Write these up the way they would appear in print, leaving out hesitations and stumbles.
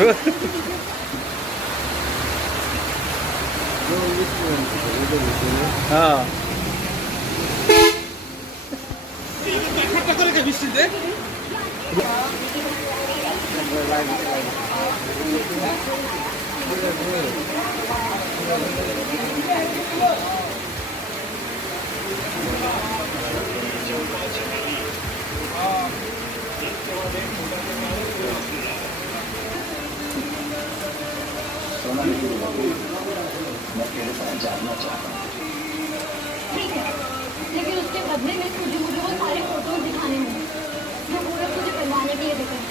हा ठीक है, लेकिन उसके बदले में तुझे मुझे वो सारे फोटोज दिखाने होंगे जो गौरव तुझे बनवाने के लिए देते हैं।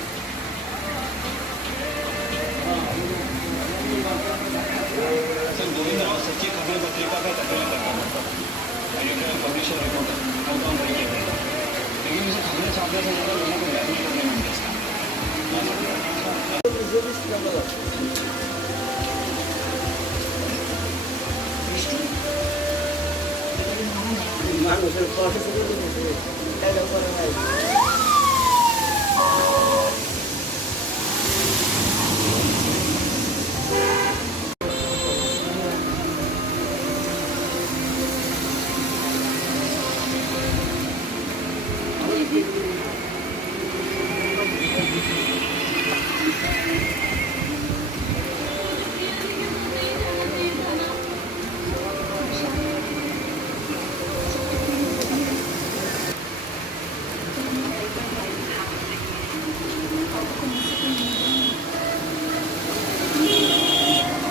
गोविंदराव सच्ची खबरें पत्रिका का तकलीफ करता था, एडिटर पब्लिशर रिपोर्टर काम करेंगे, लेकिन उसे खबरें छापने से ज़्यादा लोगों को ब्लैकमेल करने में इंटरेस्ट था। नाही